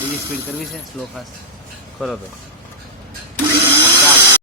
બીજી સ્પીડ કરવી છે સ્લો ફાસ્ટ કરો તો